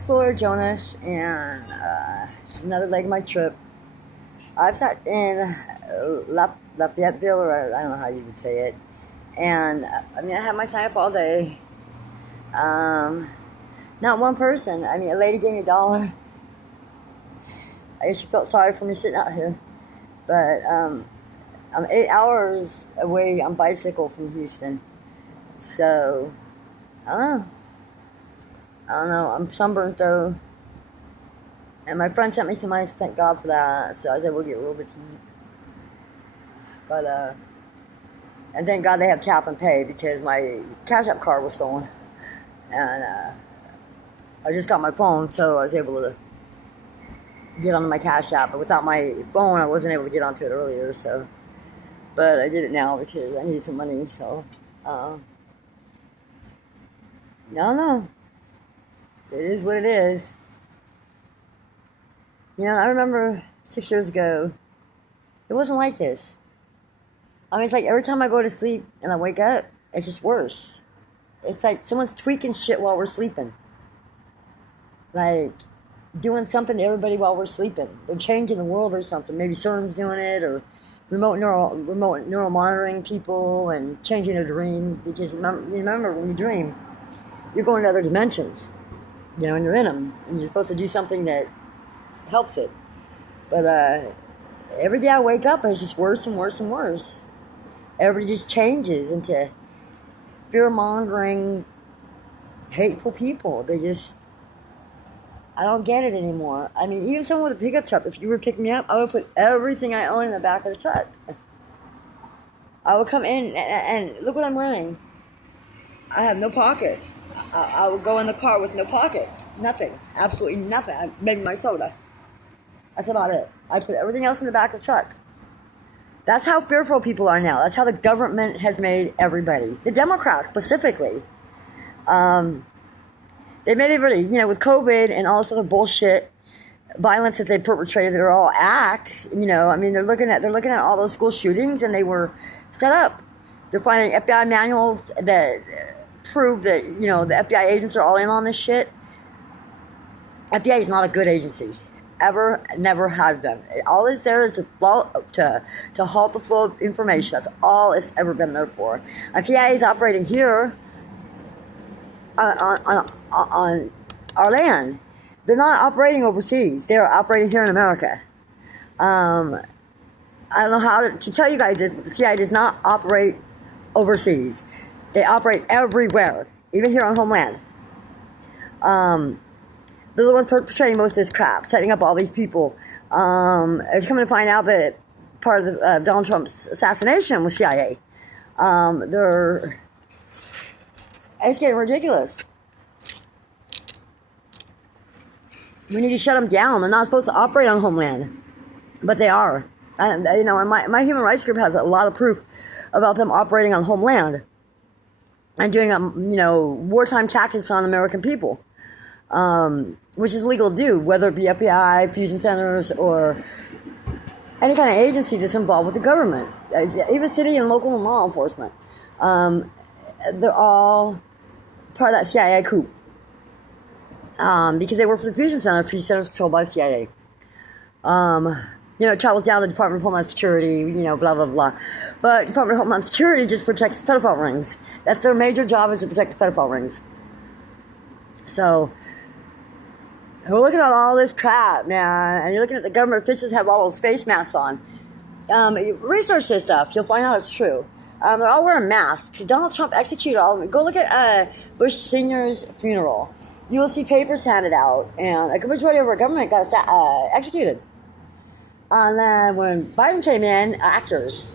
Flora Jonas, and it's another leg of my trip. I've sat in Lafayetteville, or I don't know how you would say it, and I had my sign up all day. Not one person. A lady gave me $1. I guess she felt sorry for me sitting out here, but I'm 8 hours away on bicycle from Houston, so I don't know. I'm sunburnt though. And my friend sent me some ice, thank God for that. So I was able to get a little bit to eat. But, and thank God they have tap and pay because my Cash App card was stolen. And I just got my phone, so I was able to get onto my Cash App. But without my phone, I wasn't able to get onto it earlier, so. But I did it now because I needed some money, so. I don't know. It is what it is. I remember 6 years ago, it wasn't like this. It's like every time I go to sleep and I wake up, it's just worse. It's like someone's tweaking shit while we're sleeping. Like, doing something to everybody while we're sleeping. They're changing the world or something. Maybe CERN's doing it, or remote neural monitoring people and changing their dreams. Because remember when you dream, you're going to other dimensions. And you're in them, and you're supposed to do something that helps it. But every day I wake up, it's just worse and worse and worse. Everybody just changes into fear-mongering, hateful people. I don't get it anymore. Even someone with a pickup truck, if you were picking me up, I would put everything I own in the back of the truck. I would come in, and look what I'm wearing. I have no pockets. I would go in the car with no pockets. Nothing. Absolutely nothing. Maybe my soda. That's about it. I put everything else in the back of the truck. That's how fearful people are now. That's how the government has made everybody. The Democrats specifically. They made everybody, with COVID and all this other bullshit, violence that they perpetrated, they're all acts. They're looking at all those school shootings, and they were set up. They're finding FBI manuals that prove that, the FBI agents are all in on this shit. FBI is not a good agency. Ever, never has been. All it's there is to halt the flow of information. That's all it's ever been there for. And CIA is operating here on our land. They're not operating overseas. They're operating here in America. I don't know how to tell you guys that the CIA does not operate overseas. They operate everywhere, even here on homeland. They're the ones perpetrating most of this crap, setting up all these people. It's coming to find out that part of Donald Trump's assassination was CIA. It's getting ridiculous. We need to shut them down. They're not supposed to operate on homeland, but they are. And my human rights group has a lot of proof about them operating on homeland and doing, wartime tactics on American people, which is legal to do, whether it be FBI, fusion centers, or any kind of agency that's involved with the government, even city and local law enforcement. They're all part of that CIA coup, because they work for the fusion center. Fusion center is controlled by the CIA. It travels down to the Department of Homeland Security, blah, blah, blah. But Department of Homeland Security just protects pedophile rings. That's their major job, is to protect the pedophile rings. So, we're looking at all this crap, man. And you're looking at the government officials have all those face masks on. Research this stuff. You'll find out it's true. They're all wearing masks. Donald Trump executed all of them. Go look at Bush Sr.'s funeral. You will see papers handed out. And a good majority of our government got executed. And then when Biden came in, actors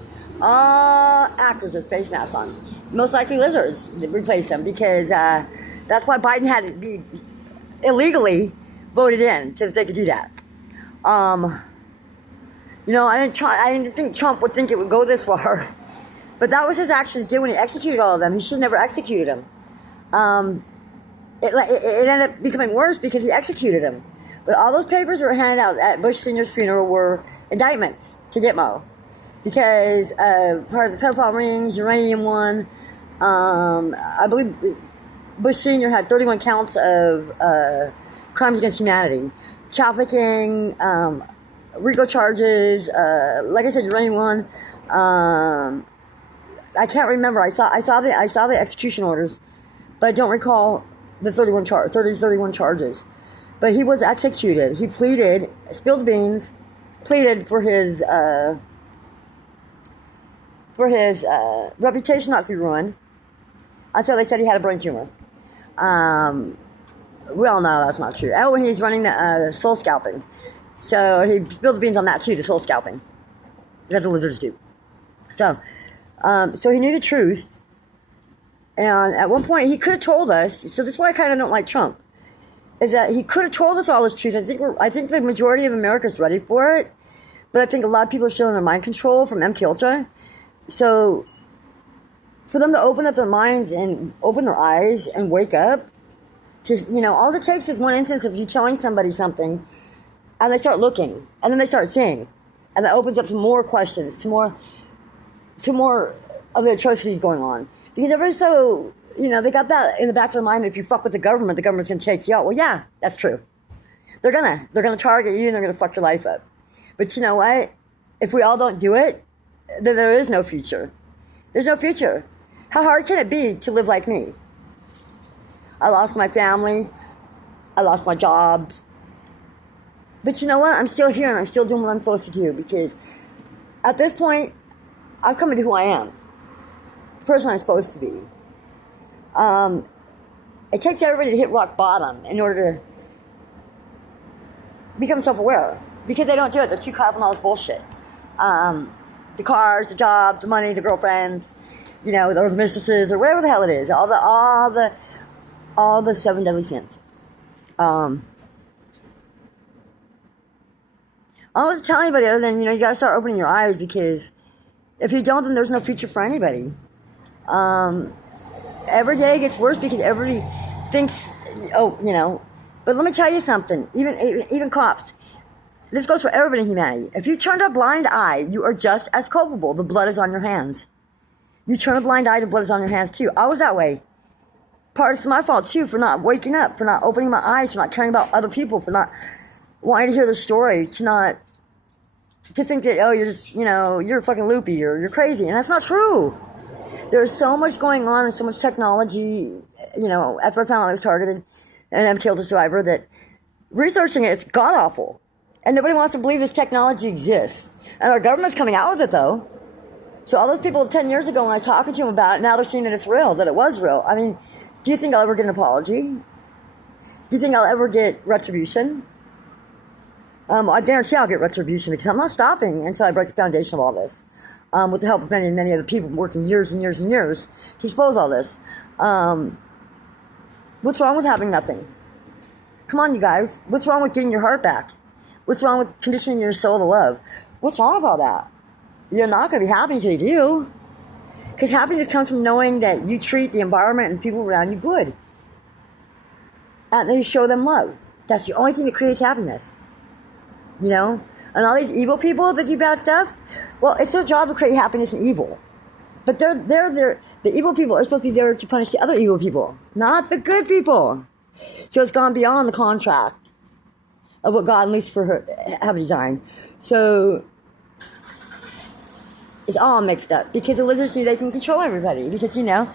with face masks on. Most likely lizards replaced them, because that's why Biden had to be illegally voted in so that they could do that. I didn't think Trump would think it would go this far, but that was his actions did when he executed all of them. He should have never executed them. It ended up becoming worse because he executed him. But all those papers that were handed out at Bush Sr.'s funeral were indictments to Gitmo. Because part of the pedophile rings, uranium one, I believe Bush Sr. had 31 counts of crimes against humanity, trafficking, RICO charges. Like I said, you're running one. I can't remember. I saw the execution orders, but I don't recall the 31 charges. But he was executed. He pleaded, spilled beans, pleaded for his reputation not to be ruined. So they said he had a brain tumor. We all know that's not true. Oh, and he's running the soul scalping. So he spilled the beans on that too, the soul scalping. That's what lizards do. So he knew the truth. And at one point he could have told us, so this is why I kind of don't like Trump, is that he could have told us all this truth. I think the majority of America is ready for it. But I think a lot of people are showing their mind control from MK Ultra. So for them to open up their minds and open their eyes and wake up, just, all it takes is one instance of you telling somebody something, and they start looking, and then they start seeing, and that opens up to more questions, to more of the atrocities going on. Because everybody's so, they got that in the back of their mind that if you fuck with the government's gonna take you out. Well, yeah, that's true. They're gonna target you and they're gonna fuck your life up. But you know what? If we all don't do it, then there is no future. There's no future. How hard can it be to live like me? I lost my family. I lost my jobs. But you know what? I'm still here and I'm still doing what I'm supposed to do, because at this point, I've come to who I am. The person I'm supposed to be. It takes everybody to hit rock bottom in order to become self-aware. Because they don't do it. They're too caught up in all this bullshit. The cars, the jobs, the money, the girlfriends, or the mistresses, or whatever the hell it is. All the 7 deadly sins. I don't want to tell anybody other than, you got to start opening your eyes, because if you don't, then there's no future for anybody. Every day it gets worse because everybody thinks, but let me tell you something. Even cops. This goes for everybody in humanity. If you turned a blind eye, you are just as culpable. The blood is on your hands. You turn a blind eye, the blood is on your hands too. I was that way. Part of my fault too, for not waking up, for not opening my eyes, for not caring about other people, for not wanting to hear their story, to think that, you're just, you're fucking loopy or you're crazy. And that's not true. There's so much going on and so much technology, after I found out I was targeted and killed a survivor, that researching it is god-awful. And nobody wants to believe this technology exists. And our government's coming out with it, though. So all those people 10 years ago, when I was talking to them about it, now they're seeing that it's real, that it was real. I mean, do you think I'll ever get an apology? Do you think I'll ever get retribution? I guarantee I'll get retribution, because I'm not stopping until I break the foundation of all this. With the help of many, many other people working years and years and years to expose all this. What's wrong with having nothing? Come on, you guys. What's wrong with getting your heart back? What's wrong with conditioning your soul to love? What's wrong with all that? You're not going to be happy until you do. Because happiness comes from knowing that you treat the environment and people around you good. And then you show them love. That's the only thing that creates happiness. And all these evil people that do bad stuff, well, it's their job to create happiness and evil. But the evil people are supposed to be there to punish the other evil people, not the good people. So it's gone beyond the contract of what God leaves for her have designed. So it's all mixed up, because the lizards knew they can control everybody. Because we're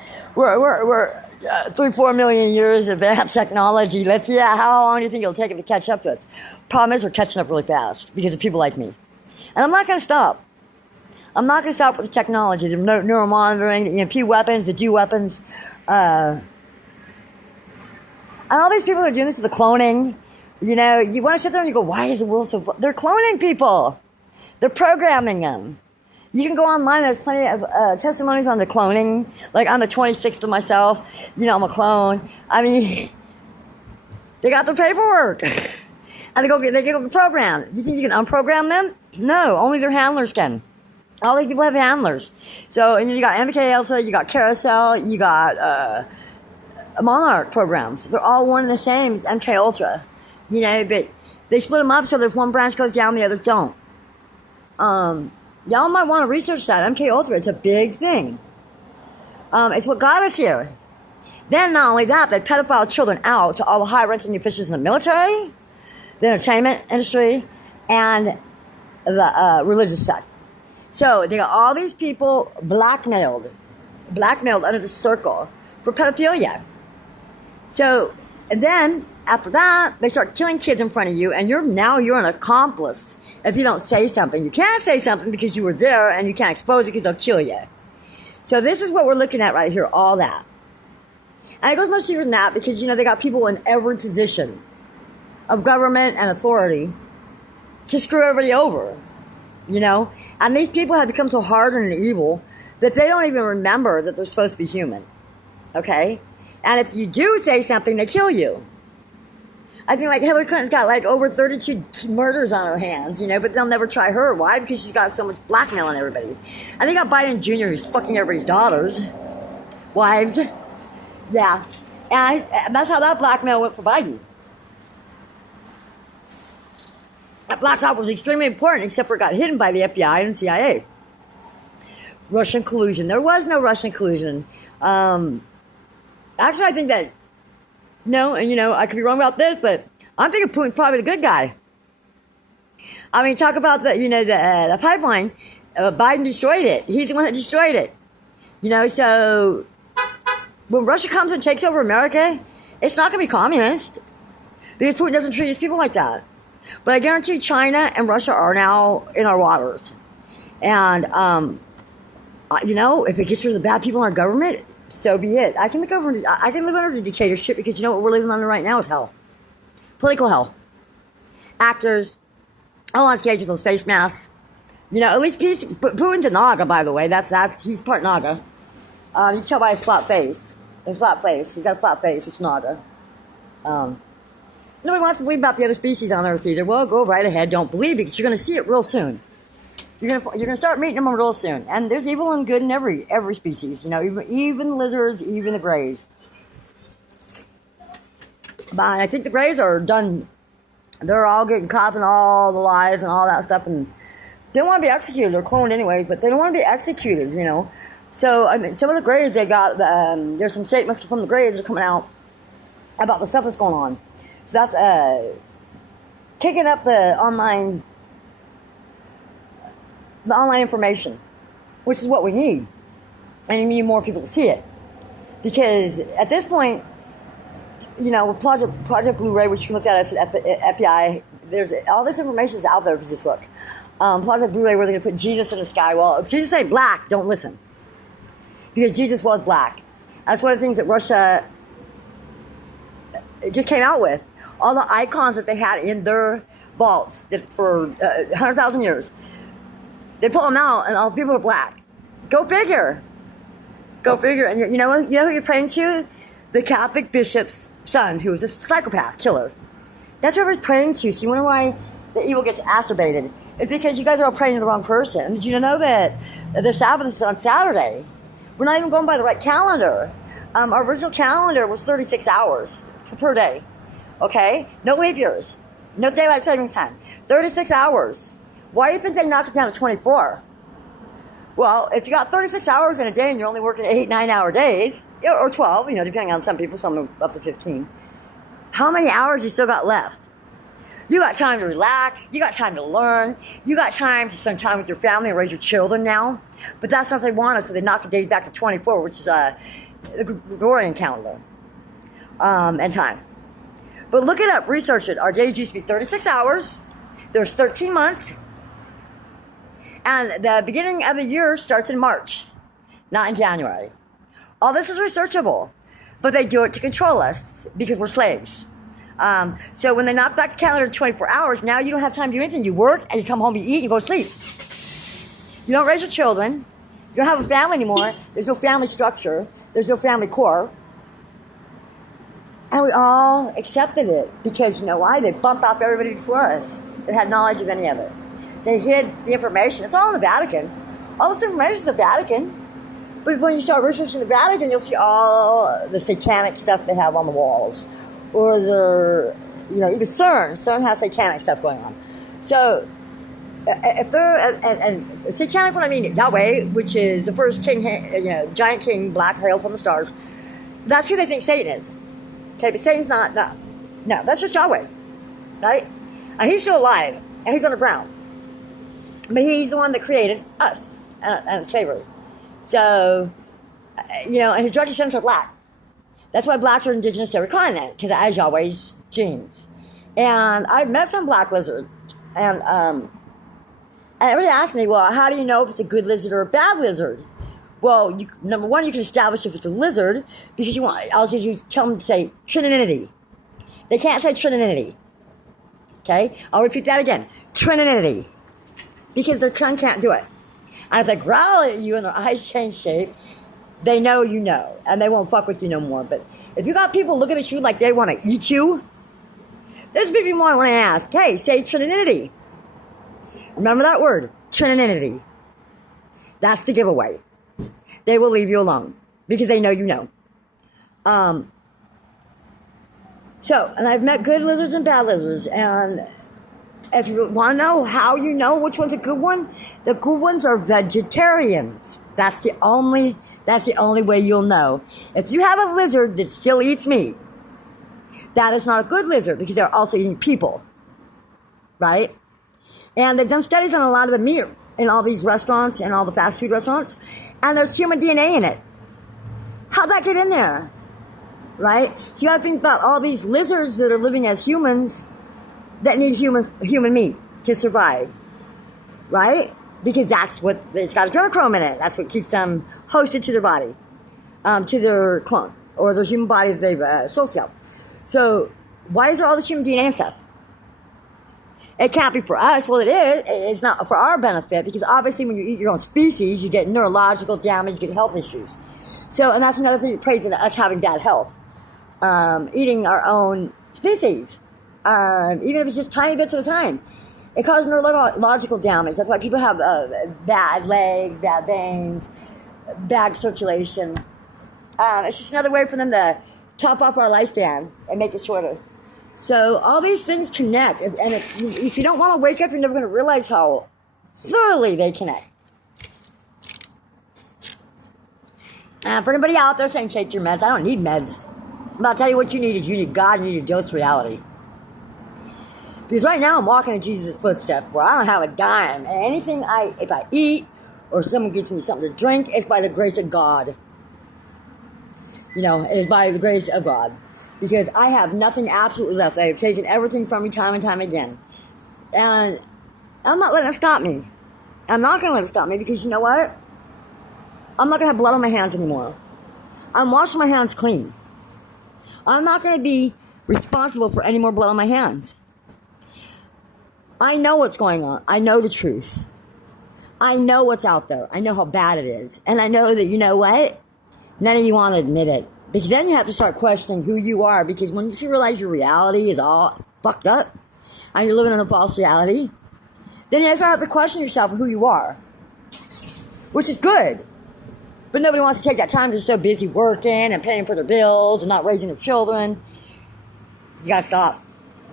3-4 million years of advanced technology. How long do you think it'll take them to catch up to us? Problem is, we're catching up really fast because of people like me. And I'm not going to stop. I'm not going to stop with the technology, the neural monitoring, the EMP weapons, the G weapons. And all these people are doing this with the cloning. You want to sit there and you go, why is the world so... They're cloning people. They're programming them. You can go online. There's plenty of testimonies on the cloning. Like, I'm the 26th of myself. I'm a clone. I mean, they got the paperwork. And they go program. You think you can unprogram them? No, only their handlers can. All these people have handlers. So, and you got MK Ultra, you got Carousel, you got Monarch programs. They're all one and the same as MK Ultra. But they split them up so that if one branch goes down, the others don't. Y'all might want to research that. MK Ultra, it's a big thing. It's what got us here. Then not only that, they pedophile children out to all the high-ranking officials in the military, the entertainment industry, and the religious sect. So they got all these people blackmailed under the circle for pedophilia. So, and then after that, they start killing kids in front of you, and you're an accomplice if you don't say something. You can't say something because you were there, and you can't expose it because they'll kill you. So this is what we're looking at right here, all that. And it goes much deeper than that because, they got people in every position of government and authority to screw everybody over, And these people have become so hardened and evil that they don't even remember that they're supposed to be human, okay? And if you do say something, they kill you. I think, Hillary Clinton's got, over 32 murders on her hands, but they'll never try her. Why? Because she's got so much blackmail on everybody. And they got Biden Jr., who's fucking everybody's daughters, wives. Yeah. And that's how that blackmail went for Biden. That blackmail was extremely important, except for it got hidden by the FBI and CIA. Russian collusion. There was no Russian collusion. Actually, I think that, no, and I could be wrong about this, but I'm thinking Putin's probably the good guy. I mean, talk about the pipeline. Biden destroyed it. He's the one that destroyed it. So when Russia comes and takes over America, it's not going to be communist because Putin doesn't treat his people like that. But I guarantee China and Russia are now in our waters. And, if it gets rid of the bad people in our government, so be it. I can live under the dictatorship because what we're living under right now is hell. Political hell. Actors, all on stage with those face masks. At least Putin's a Naga, by the way. He's part Naga. You can tell by his flat face. He's got a flat face, it's Naga. Nobody wants to believe about the other species on Earth either. Well, go right ahead. Don't believe it because you're going to see it real soon. You're gonna start meeting them real soon. And there's evil and good in every species. Even the lizards, even the greys. But I think the greys are done. They're all getting caught in all the lies and all that stuff, and they don't want to be executed. They're cloned anyways, but they don't want to be executed. So some of the greys they got. There's some statements from the greys that are coming out about the stuff that's going on. So that's kicking up the online information, which is what we need. And you need more people to see it. Because at this point, with Project Blu-ray, which you can look at FBI, there's all this information is out there if you just look. Project Blu-ray, where they're going to put Jesus in the sky. Well, if Jesus ain't black, don't listen. Because Jesus was black. That's one of the things that Russia just came out with. All the icons that they had in their vaults for 100,000 years. They pull them out, and all the people are black. Go figure. And you know who you're praying to? The Catholic bishop's son, who was a psychopath killer. That's who everyone's praying to. So you wonder why the evil gets exacerbated. It's because you guys are all praying to the wrong person. And did you know that the Sabbath is on Saturday? We're not even going by the right calendar. Our original calendar was 36 hours per day. Okay? No leap years. No daylight savings time. 36 hours. Why do you think they knocked it down to 24? Well, if you got 36 hours in a day and you're only working 8, 9-hour days, or 12, depending on some people, some up to 15, how many hours you still got left? You got time to relax. You got time to learn. You got time to spend time with your family and raise your children now. But that's not what they wanted, so they knocked the days back to 24, which is the Gregorian calendar and time. But look it up. Research it. Our days used to be 36 hours. There's 13 months. And the beginning of the year starts in March, not in January. All this is researchable, but they do it to control us because we're slaves. So when they knock back the calendar to 24 hours, now you don't have time to do anything. You work, and you come home, you eat, and you go to sleep. You don't raise your children. You don't have a family anymore. There's no family structure. There's no family core. And we all accepted it because, you know why? They bumped off everybody before us that had knowledge of any of it. They hid the information. It's all in the Vatican. All this information is in the Vatican. But when you start researching the Vatican, you'll see all the satanic stuff they have on the walls. Or even CERN. CERN has satanic stuff going on. So, if they're, and satanic, what I mean, Yahweh, which is the first king, giant king, black, hail from the stars. That's who they think Satan is. Okay, but Satan's not, no, that's just Yahweh, right? And he's still alive, and he's underground. But he's the one that created us and slavery. So, and his direct descendants are black. That's why blacks are indigenous to every continent, because it has Yahweh's genes. And I've met some black lizards, and everybody asks me, well, how do you know if it's a good lizard or a bad lizard? Well, number one, you can establish if it's a lizard, because you tell them to say Trinity. They can't say Trinity. Okay? I'll repeat that again. Trinity. Because their tongue can't do it. And if they growl at you and their eyes change shape, they know you know. And they won't fuck with you no more. But if you got people looking at you like they want to eat you, there's people want to ask, hey, say Trinity. Remember that word, Trinity. That's the giveaway. They will leave you alone because they know you know. And I've met good lizards and bad lizards. And if you want to know how you know which one's a good one, the good ones are vegetarians. That's the only way you'll know. If you have a lizard that still eats meat, that is not a good lizard because they're also eating people, right? And they've done studies on a lot of the meat in all these restaurants and all the fast food restaurants, and there's human DNA in it. How'd that get in there, right? So you got to think about all these lizards that are living as humans that need human meat to survive, right? Because that's what, it's got adrenochrome in it. That's what keeps them hosted to their body, to their clone, or their human body that they've associated. So why is there all this human DNA and stuff? It can't be for us. Well, it is. It's not for our benefit, because obviously when you eat your own species, you get neurological damage, you get health issues. So, and that's another thing that plays into us having bad health. Eating our own species, even if it's just tiny bits at a time, it causes neurological damage. That's why people have bad legs, bad veins, bad circulation. It's just another way for them to top off our lifespan and make it shorter. So all these things connect, and if you don't want to wake up, you're never going to realize how thoroughly they connect. For anybody out there saying take your meds, I don't need meds. I'll tell you what you need is you need God and you need a dose of reality. Because right now I'm walking in Jesus' footsteps where I don't have a dime. And anything if I eat or someone gives me something to drink, it's by the grace of God. It is by the grace of God. Because I have nothing absolutely left. I have taken everything from me time and time again. And I'm not letting it stop me. I'm not going to let it stop me because you know what? I'm not going to have blood on my hands anymore. I'm washing my hands clean. I'm not going to be responsible for any more blood on my hands. I know what's going on. I know the truth. I know what's out there. I know how bad it is. And I know that, you know what? None of you want to admit it. Because then you have to start questioning who you are. Because when you realize your reality is all fucked up, and you're living in a false reality, then you start to question yourself who you are. Which is good. But nobody wants to take that time because they're so busy working and paying for their bills and not raising their children. You gotta stop.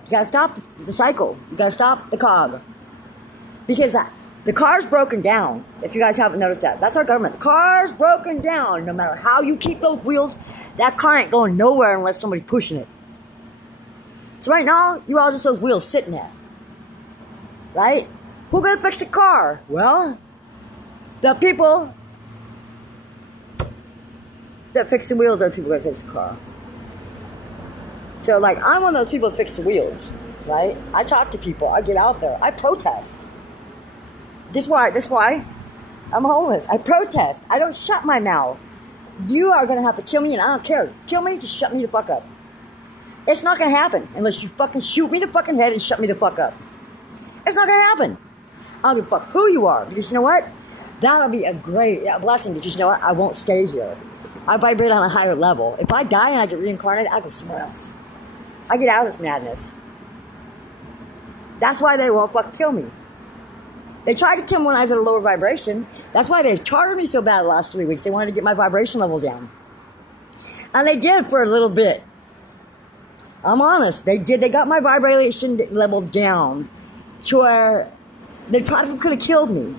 You gotta stop the cycle. You gotta stop the cog. Because the car's broken down. If you guys haven't noticed that. That's our government. The car's broken down. No matter how you keep those wheels, that car ain't going nowhere unless somebody's pushing it. So right now, you're all just those wheels sitting there. Right? Who's gonna fix the car? Well, the people that fix the wheels are the people that fix the car. So, I'm one of those people that fix the wheels, right? I talk to people. I get out there. I protest. This is why I'm homeless. I protest. I don't shut my mouth. You are going to have to kill me, and I don't care. Kill me, just shut me the fuck up. It's not going to happen unless you fucking shoot me in the fucking head and shut me the fuck up. It's not going to happen. I don't give a fuck who you are, because you know what? That'll be a great blessing, because you know what? I won't stay here. I vibrate on a higher level. If I die and I get reincarnated, I go somewhere else. I get out of this madness. That's why they won't fucking kill me. They tried to kill me when I was at a lower vibration. That's why they charged me so bad the last 3 weeks. They wanted to get my vibration level down. And they did for a little bit. I'm honest. They did. They got my vibration level down to where they probably could have killed me.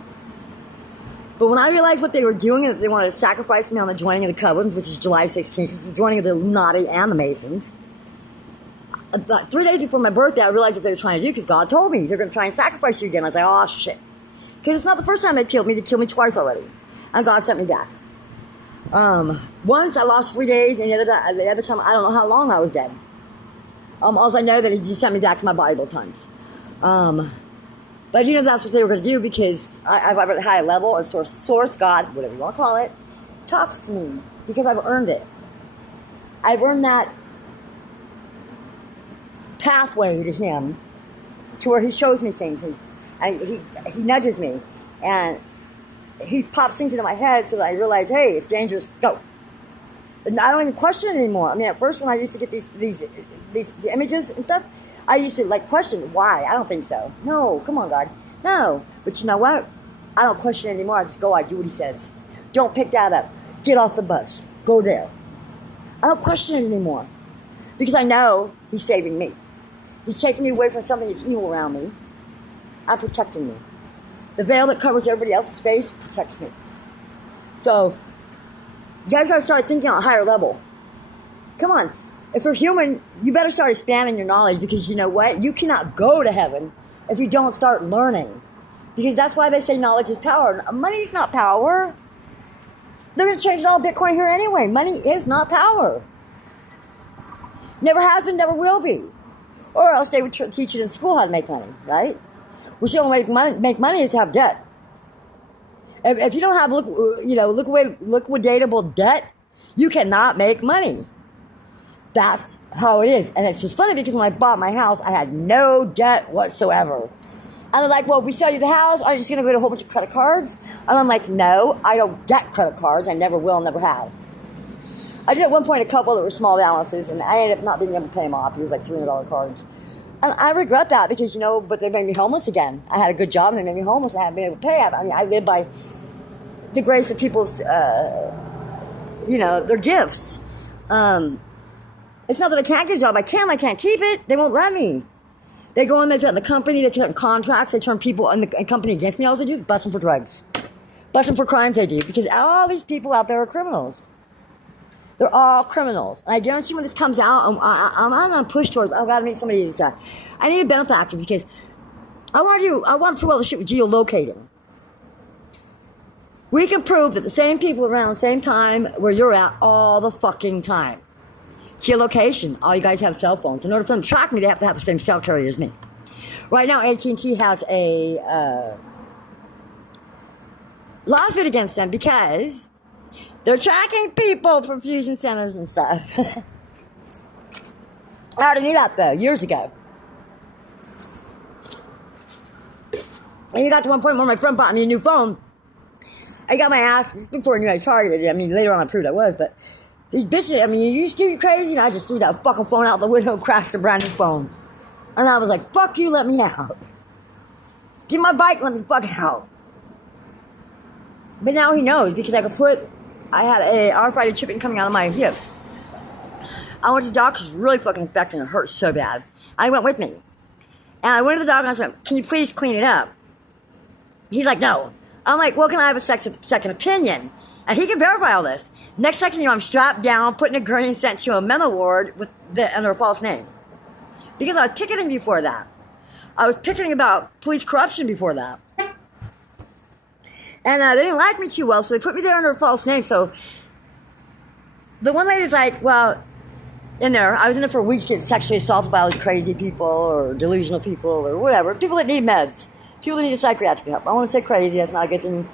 But when I realized what they were doing and that they wanted to sacrifice me on the joining of the Covenant, which is July 16th, which is the joining of the Illuminati and the Masons, about 3 days before my birthday, I realized what they were trying to do because God told me they're going to try and sacrifice you again. I was like, oh, shit. Because it's not the first time they killed me. They killed me twice already. And God sent me back. Once I lost 3 days, and the other time, I don't know how long I was dead. All I know that he sent me back to my body both times. But that's what they were going to do because I've at a high level and source, God, whatever you want to call it, talks to me because I've earned it. I've earned that pathway to him to where he shows me things and he nudges me and he pops things into my head so that I realize, hey, it's dangerous, go. And I don't even question it anymore. I mean, at first when I used to get these images and stuff, I used to question why. I don't think so. No, come on, God. No. But you know what? I don't question it anymore. I just go, I do what he says. Don't pick that up. Get off the bus. Go there. I don't question it anymore. Because I know he's saving me. He's taking me away from something that's evil around me. I'm protecting me. The veil that covers everybody else's face protects me. So, you guys gotta start thinking on a higher level. Come on. If you're human, you better start expanding your knowledge because you know what? You cannot go to heaven if you don't start learning. Because that's why they say knowledge is power. Money's not power. They're going to change it all Bitcoin here anyway. Money is not power. Never has been, never will be. Or else they would teach it in school how to make money, right? Which the only way to make money is to have debt. If you don't have liquidatable debt, you cannot make money. That's how it is. And it's just funny because when I bought my house, I had no debt whatsoever. And they're like, well, if we sell you the house, are you just going to get a whole bunch of credit cards? And I'm like, no, I don't get credit cards. I never will, never have. I did at one point a couple that were small balances, and I ended up not being able to pay them off. It was like $300 cards. And I regret that because, but they made me homeless again. I had a good job, and they made me homeless, and I haven't been able to pay. I mean, I live by the grace of people's, their gifts. It's not that I can't get a job. I can't keep it. They won't let me. They go in, they turn the company, they turn contracts, they turn people in the company against me. All they do is bust them for drugs. Bust them for crimes they do. Because all these people out there are criminals. They're all criminals. And I guarantee when this comes out, I'm on a push towards, I've got to meet somebody that's, I need a benefactor because I want to prove all the shit with geolocating. We can prove that the same people are around the same time where you're at all the fucking time. Geolocation. All you guys have cell phones. In order for them to track me, they have to have the same cell carrier as me. Right now, AT&T has a lawsuit against them because they're tracking people from fusion centers and stuff. I already knew that, though, years ago. And you got to one point where my friend bought me a new phone. I got my ass, just before I knew I was targeted. I mean, later on I proved I was, but these bitches, I mean, you used to be crazy, and I just threw that fucking phone out the window and crashed a brand new phone. And I was like, fuck you, let me out. Give my bike, let me fucking out. But now he knows, because I had a arthritis chipping coming out of my hip. I went to the doctor, it's really fucking infected, and it hurts so bad. I went with me. And I went to the doctor and I said, can you please clean it up? He's like, no. I'm like, well, can I have a second opinion? And he can verify all this. Next second, I'm strapped down, put in a gurney and sent to a mental ward under a false name. Because I was picketing before that. I was picketing about police corruption before that. And they didn't like me too well, so they put me there under a false name. So the one lady's like, well, I was in there for weeks getting sexually assaulted by all these crazy people or delusional people or whatever. People that need meds. People that need a psychiatric help. I want to say crazy, that's not a good thing.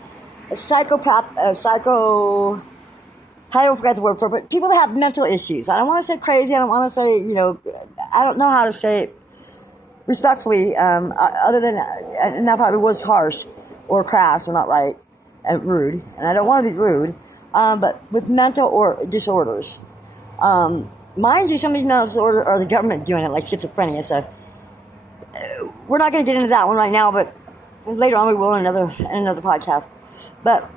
I don't forget the word for it, but people that have mental issues. I don't want to say crazy. I don't want to say, I don't know how to say it respectfully, other than, and that probably was harsh or crass or not right and rude. And I don't want to be rude, but with mental or disorders. Mind you, some of these mental disorders are the government doing it, like schizophrenia. So we're not going to get into that one right now, but later on we will in another podcast. But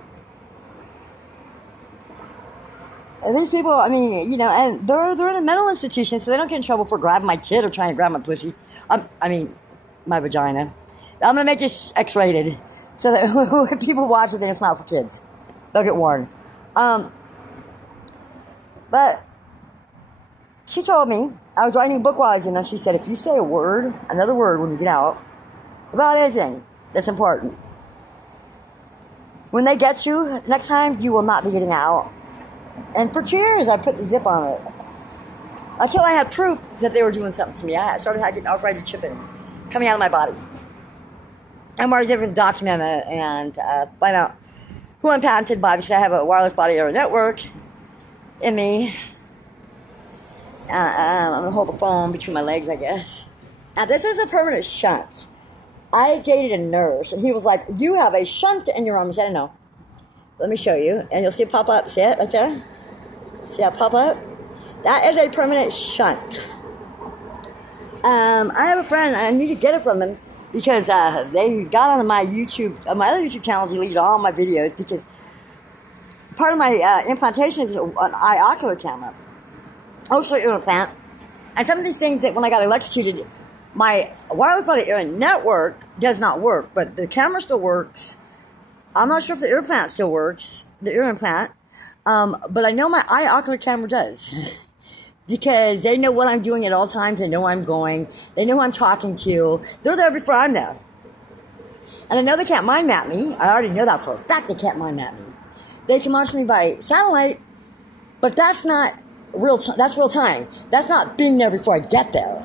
these people, I mean, and they're in a mental institution, so they don't get in trouble for grabbing my tit or trying to grab my pussy. My vagina. I'm going to make this X-rated. So that when people watch it, then it's not for kids. They'll get warned. But she told me, I was writing a book while I was in there, she said, if you say another word when you get out, about anything that's important, when they get you next time, you will not be getting out. And for 2 years, I put the zip on it. Until I had proof that they were doing something to me. I started getting arthritis chipping coming out of my body. I'm always able to document it and find out who I'm patented by, because I have a wireless body area network in me. I'm going to hold the phone between my legs, I guess. Now, this is a permanent shunt. I dated a nurse, and he was like, you have a shunt in your arm. I said, no. Let me show you. And you'll see it pop up. See it right there? See that pop up? That is a permanent shunt. I have a friend, I need to get it from him, because they got on my YouTube, my other YouTube channel, deleted all my videos, because part of my implantation is an eye ocular camera. Also an implant. And some of these things that when I got electrocuted, my wireless body area network does not work, but the camera still works. I'm not sure if the ear implant still works, the ear implant, but I know my eye ocular camera does. Because they know what I'm doing at all times. They know where I'm going. They know who I'm talking to. They're there before I'm there. And I know they can't mind map me. I already know that for a fact they can't mind map me. They can monitor me by satellite, but that's not real time. That's real time. That's not being there before I get there.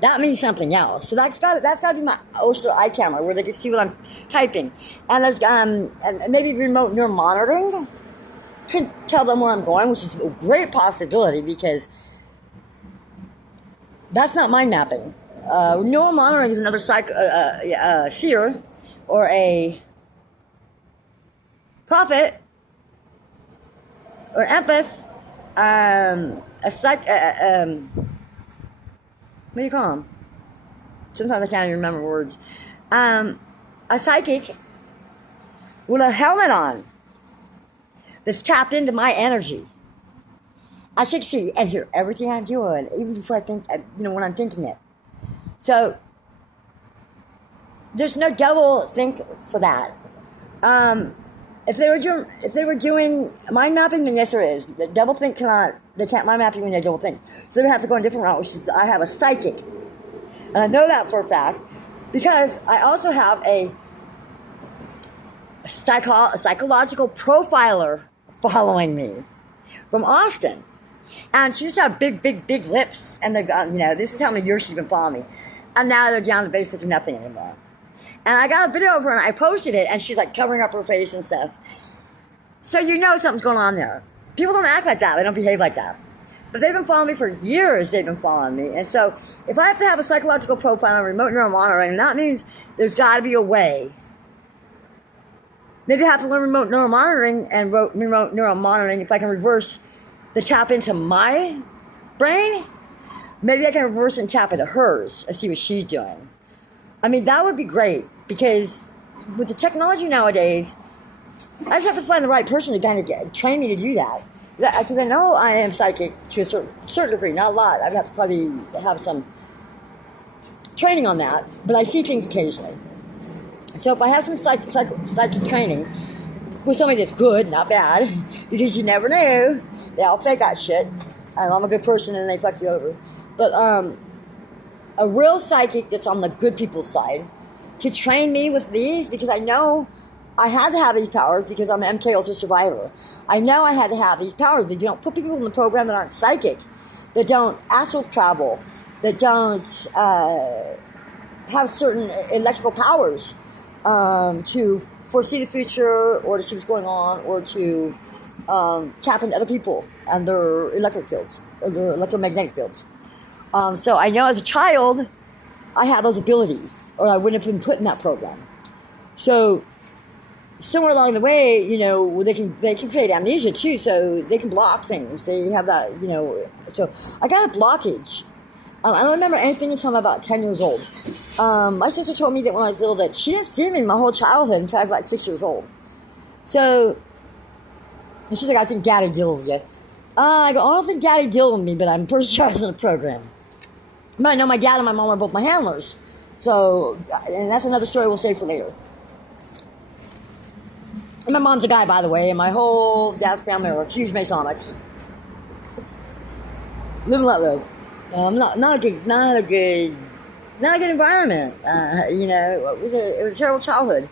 That means something else. So that's got to be my Oster eye camera, where they can see what I'm typing. And there's and maybe remote neural monitoring could tell them where I'm going, which is a great possibility, because that's not mind mapping. Neural monitoring is another seer or a prophet or empath, what do you call them? Sometimes I can't even remember words. A psychic with a helmet on that's tapped into my energy. I should see and hear everything I'm doing, even before I think, when I'm thinking it. So, there's no double think for that. If they were doing mind mapping, then yes, there is. The double think they can't mind map you when they double think. So they have to go a different route, which is I have a psychic. And I know that for a fact, because I also have a psychological profiler following me from Austin. And she used to have big lips. And they're gone, this is how many years she's been following me. And now they're down to basically nothing anymore. And I got a video of her and I posted it, and she's like covering up her face and stuff. So something's going on there. People don't act like that. They don't behave like that. But they've been following me for years. They've been following me. And so if I have to have a psychological profile and remote neural monitoring, that means there's got to be a way. Maybe I have to learn remote neural monitoring and remote neural monitoring if I can reverse the tap into my brain. Maybe I can reverse and tap into hers and see what she's doing. I mean, that would be great, because with the technology nowadays, I just have to find the right person to kind of train me to do that. Because I know I am psychic to a certain degree, not a lot. I'd have to probably have some training on that, but I see things occasionally. So if I have some psychic training with somebody that's good, not bad, because you never know, they all fake that shit. I'm a good person and they fuck you over. But a real psychic that's on the good people's side to train me with these, because I know I had to have these powers because I'm an MK Ultra survivor. I know I had to have these powers, but you don't put people in the program that aren't psychic, that don't astral travel, that don't have certain electrical powers to foresee the future, or to see what's going on, or to tap into other people and their electric fields, or their electromagnetic fields. So I know as a child, I had those abilities, or I wouldn't have been put in that program. So somewhere along the way, they can create amnesia too, so they can block things. They have that, So I got a blockage. I don't remember anything until I'm about 10 years old. My sister told me that when I was little that she didn't see me my whole childhood until I was about 6 years old. So, and she's like, I think Daddy deals with you. I don't think Daddy dealt with me, but I'm pretty sure I was in a program. But I know my dad and my mom are both my handlers. So, and that's another story we'll save for later. And my mom's a guy, by the way, and my whole dad's family are huge Masonics. Live and let live. Not a good environment. It was a terrible childhood,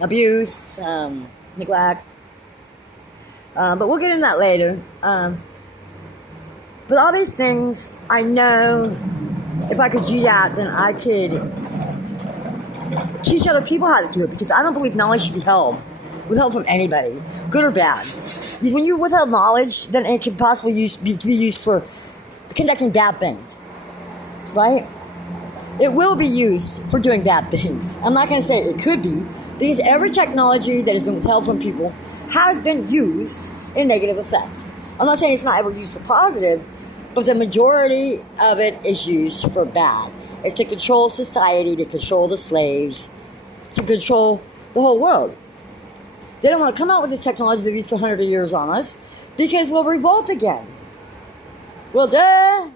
abuse, neglect. But we'll get into that later. But all these things, I know if I could do that, then I could teach other people how to do it, because I don't believe knowledge should be withheld from anybody, good or bad. Because when you withhold knowledge, then it can possibly be used for conducting bad things, right? It will be used for doing bad things. I'm not going to say it could be, because every technology that has been withheld from people has been used in a negative effect. I'm not saying it's not ever used for positive, but the majority of it is used for bad. It's to control society, to control the slaves, to control the whole world. They don't want to come out with this technology they've used for hundreds of years on us, because we'll revolt again. Well, duh.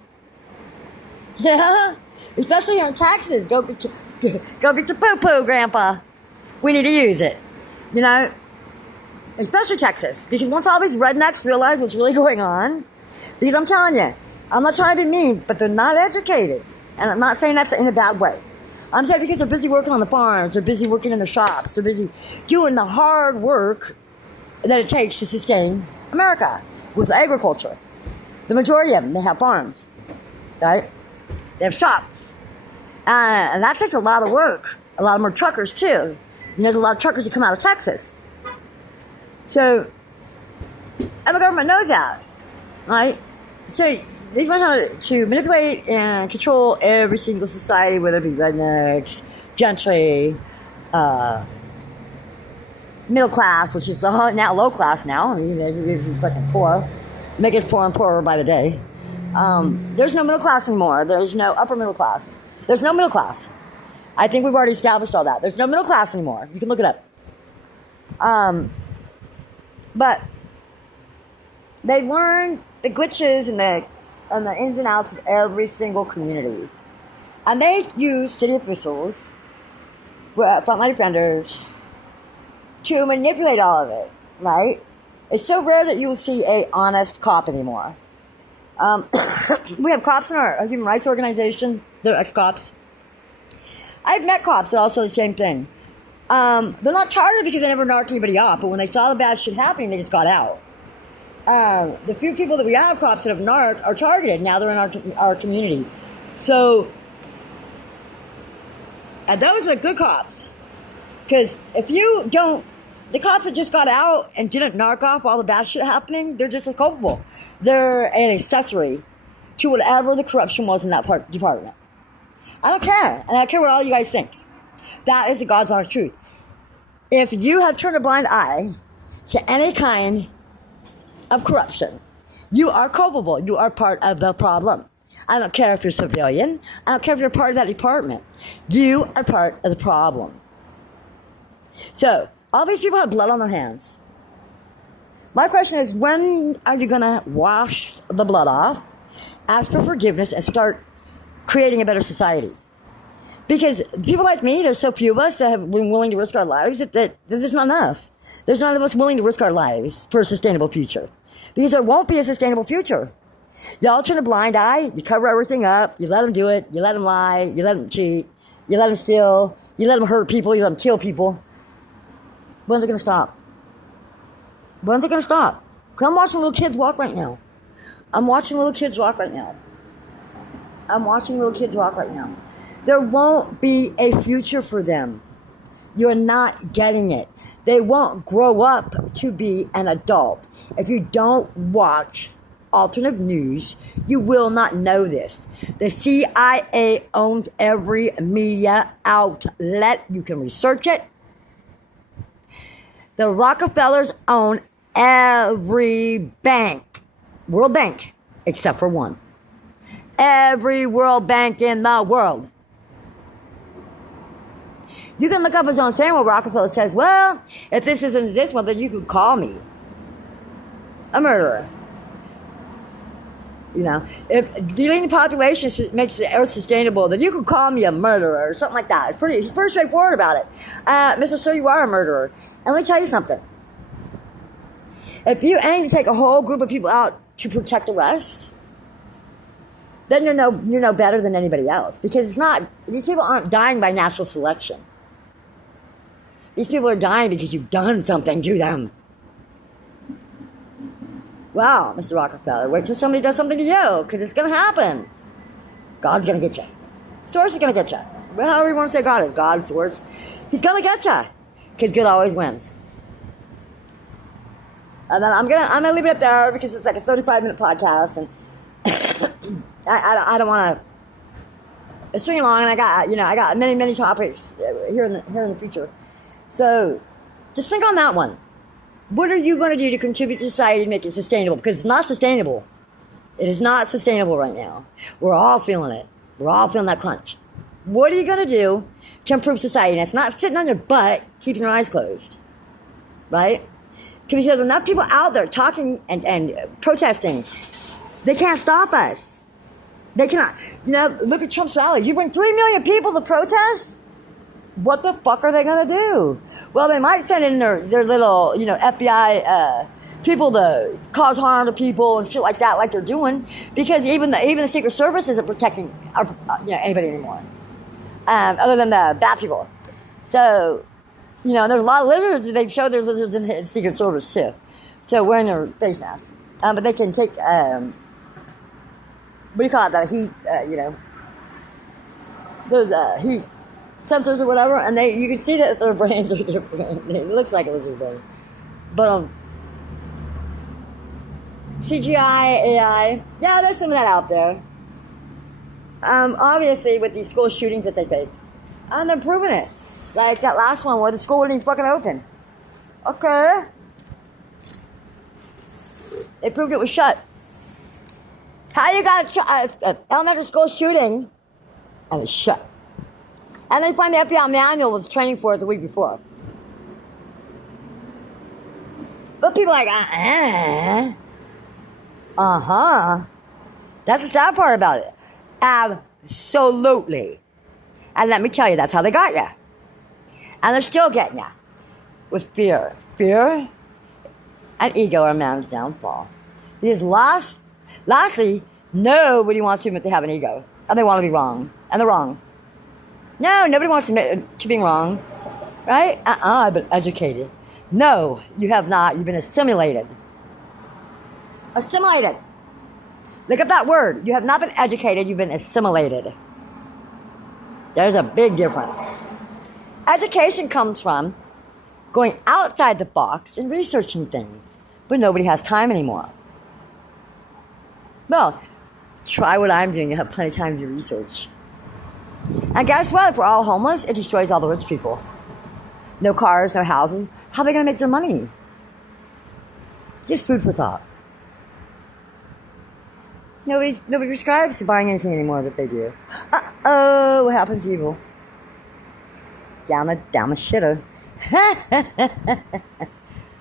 Yeah. Especially here in Texas. Go get your poo-poo, Grandpa. We need to use it. You know? Especially Texas. Because once all these rednecks realize what's really going on, because I'm telling you, I'm not trying to be mean, but they're not educated. And I'm not saying that's in a bad way. I'm saying because they're busy working on the farms, they're busy working in the shops, they're busy doing the hard work that it takes to sustain America with agriculture. The majority of them, they have farms, right? They have shops. And that takes a lot of work. A lot of them are truckers, too. You know, there's a lot of truckers that come out of Texas. So, and the government knows that, right? So, they learn how to manipulate and control every single society, whether it be rednecks, gentry, middle class, which is now low class now. I mean, it's fucking poor. Make us poorer and poorer by the day. There's no middle class anymore. There's no upper middle class. There's no middle class. I think we've already established all that. There's no middle class anymore. You can look it up. But they learn the glitches and the ins and outs of every single community. And they use city officials, frontline defenders, to manipulate all of it, right? It's so rare that you will see an honest cop anymore. We have cops in our human rights organization. They're ex-cops. I've met cops that are also the same thing. They're not targeted because they never narked anybody up, but when they saw the bad shit happening, they just got out. The few people that we have cops that have narked are targeted. Now they're in our community. So, and those are good cops. Because if you don't, the cops that just got out and didn't narc off all the bad shit happening, they're just as culpable. They're an accessory to whatever the corruption was in that department. I don't care. And I don't care what all you guys think. That is the God's honest truth. If you have turned a blind eye to any kind of corruption, you are culpable. You are part of the problem. I don't care if you're civilian. I don't care if you're part of that department. You are part of the problem. So, all these people have blood on their hands. My question is, when are you going to wash the blood off, ask for forgiveness, and start creating a better society? Because people like me, there's so few of us that have been willing to risk our lives that there's not enough. There's none of us willing to risk our lives for a sustainable future. Because there won't be a sustainable future. Y'all turn a blind eye, you cover everything up, you let them do it, you let them lie, you let them cheat, you let them steal, you let them hurt people, you let them kill people. When's it going to stop? When's it going to stop? Because I'm watching little kids walk right now. I'm watching little kids walk right now. There won't be a future for them. You're not getting it. They won't grow up to be an adult. If you don't watch alternative news, you will not know this. The CIA owns every media outlet. You can research it. The Rockefellers own every bank, World Bank, except for one. Every World Bank in the world. You can look up his own saying where Rockefeller says, well, if this isn't this one, then you could call me a murderer. You know, if deleting the population makes the earth sustainable, then you could call me a murderer or something like that. He's pretty straightforward about it. Mr. Sir, you are a murderer. And let me tell you something. If you aim to take a whole group of people out to protect the rest, then you're no better than anybody else. Because these people aren't dying by natural selection. These people are dying because you've done something to them. Wow, Mr. Rockefeller, wait till somebody does something to you, because it's going to happen. God's going to get you. Source is going to get you. However you want to say God is. God, source. He's going to get you. Because good always wins. And then I'm gonna leave it up there because it's like a 35-minute podcast, and I don't want to string along. And I got many topics here in the future. So just think on that one. What are you going to do to contribute to society to make it sustainable? Because it's not sustainable. It is not sustainable right now. We're all feeling it. We're all feeling that crunch. What are you going to do to improve society? And it's not sitting on your butt, keeping your eyes closed, right? Because there's enough people out there talking and protesting. They can't stop us. They cannot. Look at Trump's rally. You bring 3 million people to protest? What the fuck are they going to do? Well, they might send in their little, FBI people to cause harm to people and shit like that, like they're doing. Because even the Secret Service isn't protecting anybody anymore. Other than the bad people. So... there's a lot of lizards. They've showed there's lizards in the Secret Service, too. So wearing their face masks. But they can take, what do you call it, that heat, those heat sensors or whatever, and you can see that their brains are different. It looks like a lizard brain. But, CGI, AI, yeah, there's some of that out there. Obviously, with these school shootings that they faked. And they're proving it. Like that last one where the school wasn't even fucking open. Okay. They proved it was shut. How you got an elementary school shooting and it's shut? And they find the FBI manual was training for it the week before. But people are like, uh-huh. That's the sad part about it. Absolutely. And let me tell you, that's how they got you. And they're still getting you with fear. Fear and ego are man's downfall. Because lastly, nobody wants to admit they have an ego. And they want to be wrong. And they're wrong. No, nobody wants to admit to being wrong. Right? I've been educated. No, you have not. You've been assimilated. Assimilated. Look up that word. You have not been educated. You've been assimilated. There's a big difference. Education comes from going outside the box and researching things. But nobody has time anymore. Well, try what I'm doing. You have plenty of time to research. And guess what? If we're all homeless, it destroys all the rich people. No cars, no houses. How are they going to make their money? Just food for thought. Nobody prescribes to buying anything anymore that they do. Uh-oh, what happens to evil? Down the shitter.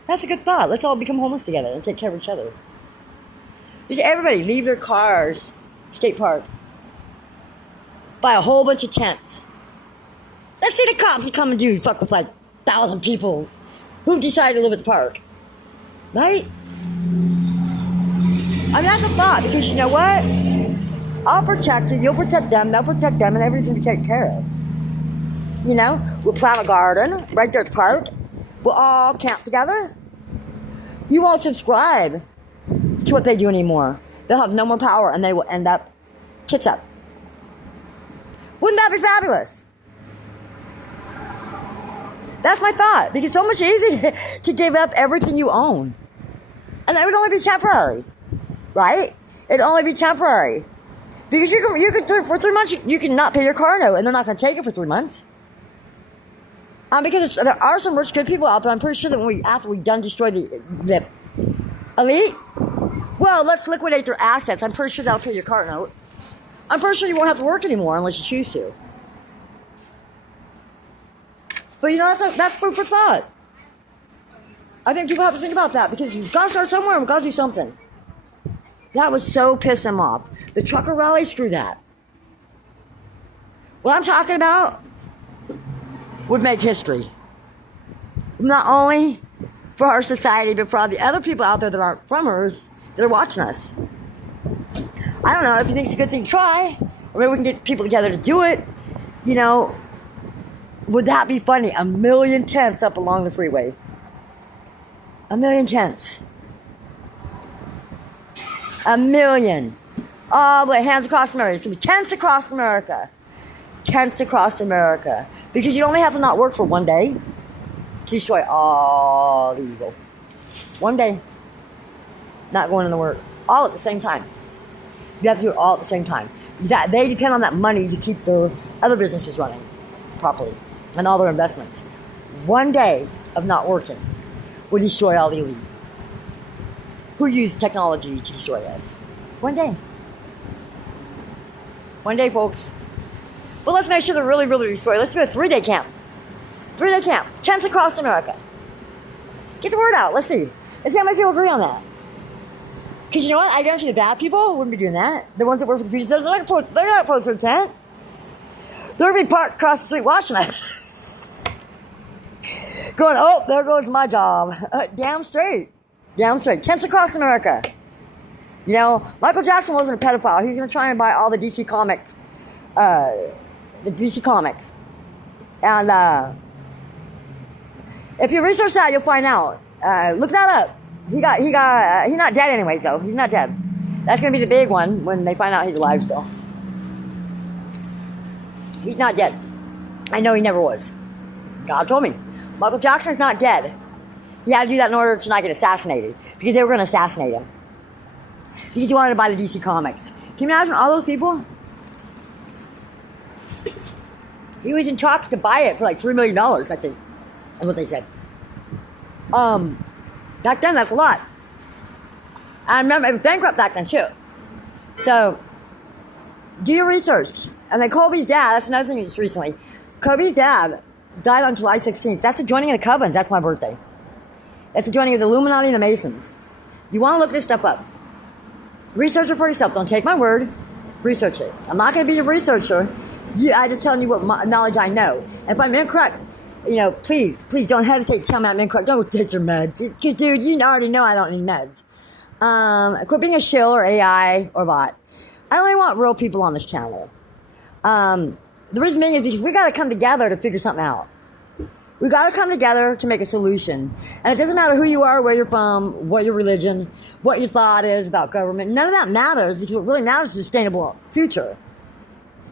That's a good thought. Let's all become homeless together and take care of each other. Just everybody leave their cars, state park. Buy a whole bunch of tents. Let's see the cops come and do fuck with like 1,000 people who decide to live at the park. Right? I mean, that's a thought, because you know what? I'll protect you, you'll protect them, they'll protect them, and everything's going to be taken care of. We'll plant a garden right there at the park. We'll all camp together. You won't subscribe to what they do anymore. They'll have no more power, and they will end up tits up. Wouldn't that be fabulous? That's my thought, because it's so much easier to give up everything you own. And that would only be temporary, right? It'd only be temporary. Because you can for 3 months, you can not pay your car note, and they're not going to take it for 3 months. Because there are some rich, good people out there. I'm pretty sure that after we're done destroy the elite, well, let's liquidate their assets. I'm pretty sure they'll pay your car note. I'm pretty sure you won't have to work anymore unless you choose to. But that's food for thought. I think people have to think about that, because you've got to start somewhere and we've got to do something. That would so piss them off. The trucker rally, screw that. What I'm talking about would make history. Not only for our society, but for all the other people out there that aren't fromers that are watching us. I don't know if you think it's a good thing to try, or maybe we can get people together to do it. You know, would that be funny? 1,000,000 tents up along the freeway. 1,000,000 tents. 1,000,000. All the way, hands across America. It's going to be tents across America. Tents across America. Because you only have to not work for one day to destroy all the evil. One day. Not going into work. All at the same time. You have to do it all at the same time. Because they depend on that money to keep their other businesses running properly. And all their investments. One day of not working will destroy all the elite. Who used technology to destroy us? One day. One day, folks. But let's make sure they're really, really destroyed. Let's do a 3-day camp. 3-day camp. Tents across America. Get the word out. Let's see. Let's see how many people agree on that. Because you know what? I guarantee the bad people wouldn't be doing that. The ones that work for the future, they're not opposed to a tent. They're going to be parked across the street watching us. Going, oh, there goes my job. Damn straight. Damn straight. Tents across America. You know, Michael Jackson wasn't a pedophile. He was going to try and buy all the DC comics. The DC comics. And if you research that, you'll find out. Look that up. He's not dead anyway, though. He's not dead. That's going to be the big one when they find out he's alive still. He's not dead. I know he never was. God told me. Michael Jackson's not dead. He had to do that in order to not get assassinated. Because they were going to assassinate him. Because he wanted to buy the DC comics. Can you imagine all those people? He was in talks to buy it for like $3 million, I think. That's what they said. Back then, that's a lot. I remember it was bankrupt back then, too. So, do your research. And then Kobe's dad, that's another thing just recently. Kobe's dad died on July 16th. That's the joining of the Covens. That's my birthday. That's the joining of the Illuminati and the Masons. You want to look this stuff up. Research it for yourself. Don't take my word. Research it. I'm not going to be a researcher. I'm just telling you what knowledge I know. And if I'm incorrect, you know, please don't hesitate to tell me I'm incorrect. Don't go take your meds. Because, dude, you already know I don't need meds. Quit being a shill or AI or bot. I only want real people on this channel. The reason being is because we got to come together to figure something out. We got to come together to make a solution. And it doesn't matter who you are, where you're from, what your religion, what your thought is about government. None of that matters because what really matters is a sustainable future.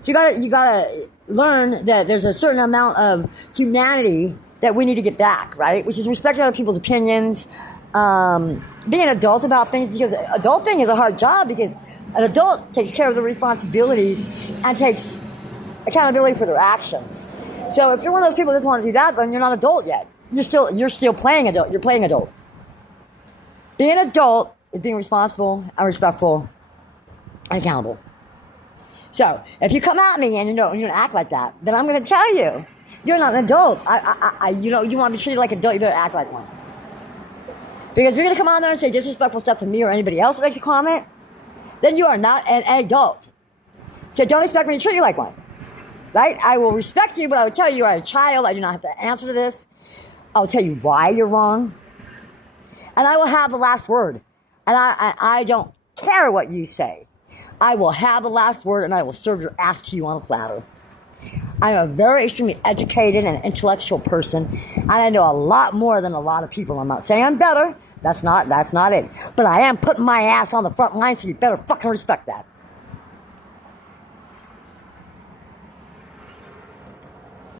So you gotta learn that there's a certain amount of humanity that we need to get back, right? Which is respecting other people's opinions, being an adult about things, because adulting is a hard job because an adult takes care of the responsibilities and takes accountability for their actions. So if you're one of those people that doesn't want to do that, then you're not adult yet. You're still playing adult. You're playing adult. Being adult is being responsible and respectful and accountable. So if you come at me and you don't act like that, then I'm going to tell you, you're not an adult. You want to be treated like an adult, you better act like one. Because if you're going to come on there and say disrespectful stuff to me or anybody else that makes a comment, then you are not an adult. So don't expect me to treat you like one. Right? I will respect you, but I will tell you are a child. I do not have to answer to this. I'll tell you why you're wrong. And I will have the last word. And I don't care what you say. I will have the last word and I will serve your ass to you on a platter. I'm a very extremely educated and intellectual person. And I know a lot more than a lot of people. I'm not saying I'm better. That's not it. But I am putting my ass on the front line, so you better fucking respect that.